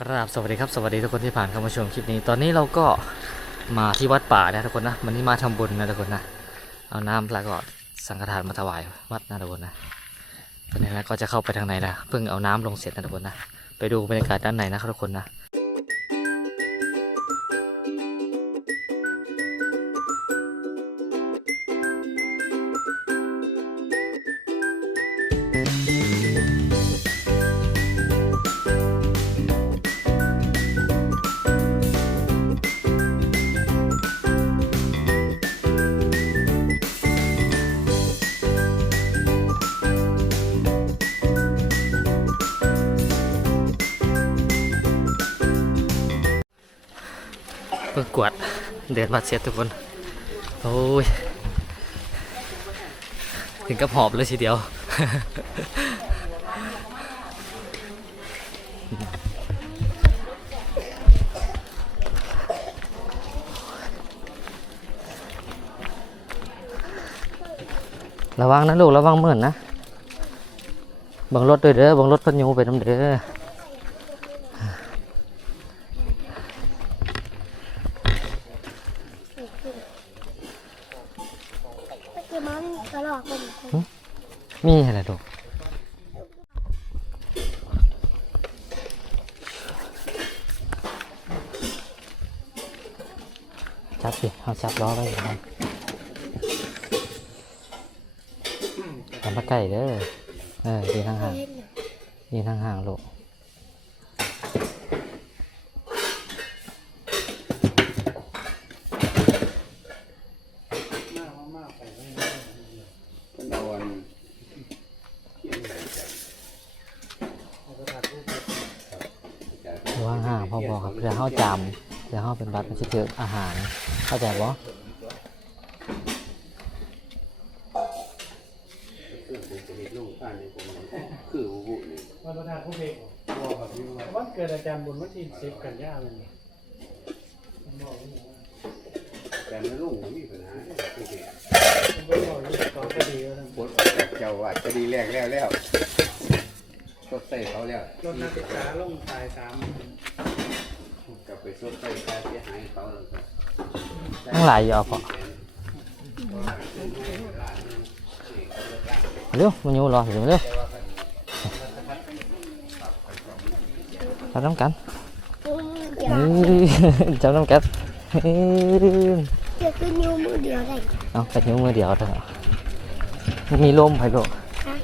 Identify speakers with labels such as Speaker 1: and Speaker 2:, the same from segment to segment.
Speaker 1: ครับสวัสดีครับสวัสดีทุกคนที่ผ่านเข้ามาชมคลิปนี้ ตอนนี้เราก็มาที่วัดป่านะทุกคนนะวันนี้มาทำบุญนะทุกคนนะเอาน้ำแล้วก็สังฆทานมาถวายวัดนะทุกคนนะตอนนี้แล้วก็จะเข้าไปทางไหนนะเพิ่งเอาน้ำลงเสร็จนะทุกคนนะไปดูบรรยากาศด้านในนะครับทุกคนนะ พิ่งกวดเดินวัดเสร็จทุกคน โอ้ย ถึงกับหอบเลยทีเดียว ระวังนะลูก ระวังเหมือนนะบังรถด้วยเด้อบังรถพันยูไปน้ำเด้อ
Speaker 2: ก็คือมันกระหลอกมัน
Speaker 1: มีอะไรลูก จับสิเอาจับล้อไว้อย่างนั้นทำมาใกล้เด้อ เออยืนห่างๆยืนห่างๆลูกว่างห่างพอบอกครับเพื่อเข้าจำ เพื่อเข้าเป็นบัตรมันจะเจออาหาร เข้าใจบ่
Speaker 3: คือผมจะเห็นลูกท่านนี่ผมคืออุบุนี่
Speaker 4: วันประธานผู้เพลงวันเกิดอาจารย์บุญวันที่สิบกันยายน
Speaker 3: แต่ไม่ลุงมีปัญหาคือเห็น
Speaker 4: ผมก็บอกอยู่ก่อนก็ดีแล้ว
Speaker 3: ผลออกจากเจ้าว่าจะดีแรกแล้วแล้วสดใส่เขาแล้ว
Speaker 4: รถนักศึกษาลงตายสาม
Speaker 3: กลับ ไปสดใส่ค่าเสียหายเขาแล้วก็
Speaker 1: ทั้งหลายอยู่เอาพอเร็วมันอยู่รออยู่เร็วจับน้ำกัน
Speaker 2: เดี๋ยว
Speaker 1: เอ้ยจับน้ำกันเอ้ย
Speaker 2: จะขึ้นนิ้วมือเดียวได้
Speaker 1: เอาแต่นิ้วมือเดียวเถอะมันมีลมไผลูก
Speaker 2: ฮะ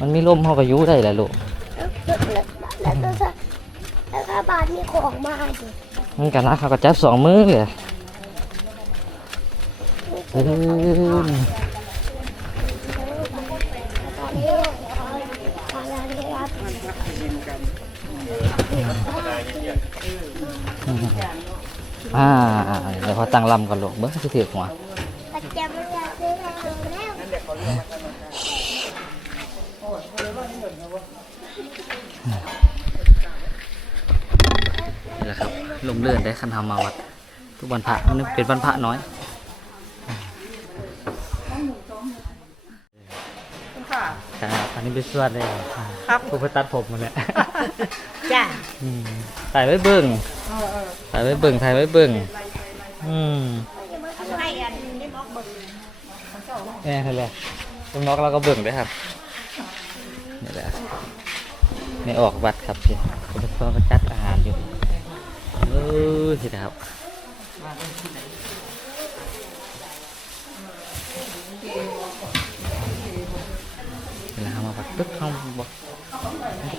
Speaker 1: มันมีลมเขาก็อยุ่ได้แหละลูก
Speaker 2: แล้วแล้วแล้วแล้วก็ แล้วก็บาทมีของมาอยู่
Speaker 1: มันกันนะเขาก็จับสองมือเลยเอ้ย
Speaker 2: ตอนนี้ทางการได้รับ
Speaker 1: อ่าเดี๋ยวพอตั้งลำก่อนลูกเบิ้งจะถือหัว
Speaker 2: ปัจจัยมันจะซื้อทางเดินแล้ว
Speaker 1: เลื่อนได้คันทำมาวัด ทุกวันพระมันเป็นวันพระน้อย
Speaker 5: ค่ะ
Speaker 1: ครับอันนี้เป็นส่วนเลย
Speaker 5: ครับ
Speaker 1: ผู้ไปตัดผมมาแหละ
Speaker 5: จ้า
Speaker 1: อืมถ่ายไว้เบิ้งถ่ายไว้เบิ้งถ่ายไว้เบิ้งอืม
Speaker 5: ให้อันนี้มอกเบิก
Speaker 1: แน่เลยตรงนอกเราก็เบิ้งด้วยครับนี่แหละไม่ออกวัดครับพี่ผมเป็นคนมาจัดอาหารอยู่ เออสิครับเวลามาวัดปึ๊บเข้าบอก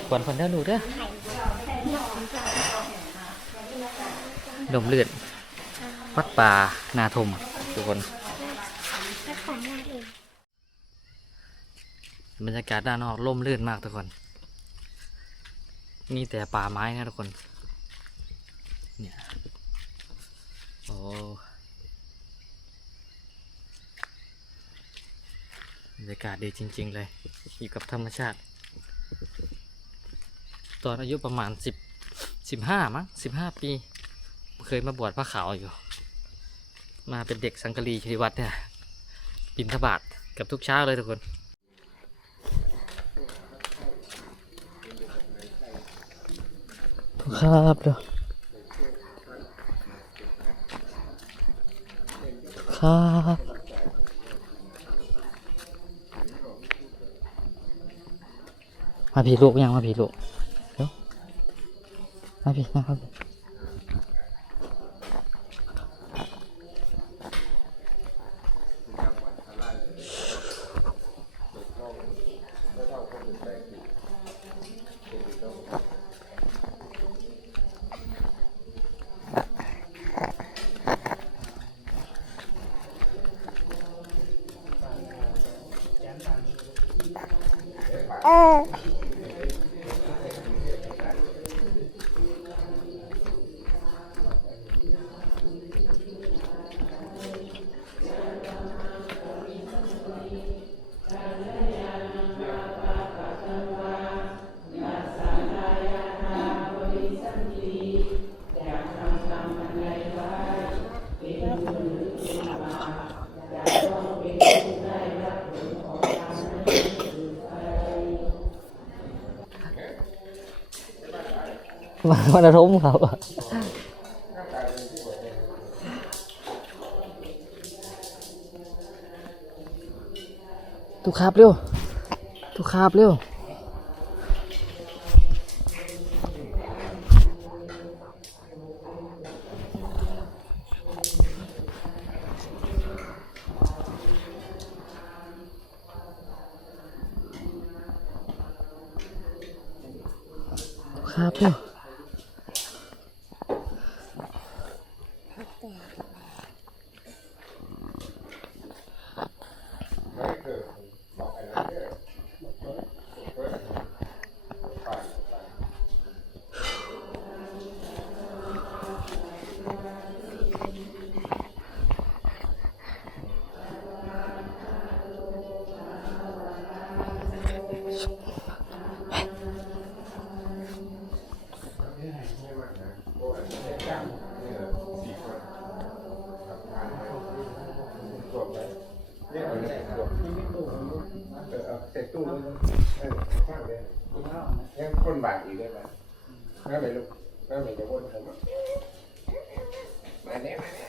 Speaker 1: กวนคนเด้อลูเด้อดมเลือดวัดป่านาทมทุกคนบรรยากาศด้านนอกร่มรื่นมากทุกคนมีแต่ป่าไม้นะทุกคน เนี่ยโอ้บรรยากาศดีจริง ๆ เลย อยู่กับธรรมชาติ ตอนอายุประมาณสิบสิบห้ามั้งสิบห้าปี เคยมาบวชพระขาวอยู่ มาเป็นเด็กสังกะรีชริวัดเนี่ยบินทบาทกับทุกเช้าเลยทุกคนทุกครับเดี๋ยวทุก ครับ มาผีลูกยังมาผีลูกเดี๋ยวมาผีนะครับ
Speaker 2: เมา
Speaker 1: วันทุ่มครับทุกครับเร็วทุกครับเร็วทุกครับเร็ว
Speaker 3: เรียกเอาเลยเออเอาใส่ตู้เลยเออข้างเลย ยังคนบาดอีกได้ไหมไม่ไปลูกไม่ไปจะวนผมอะมามาเนี้ยมาเนี้ย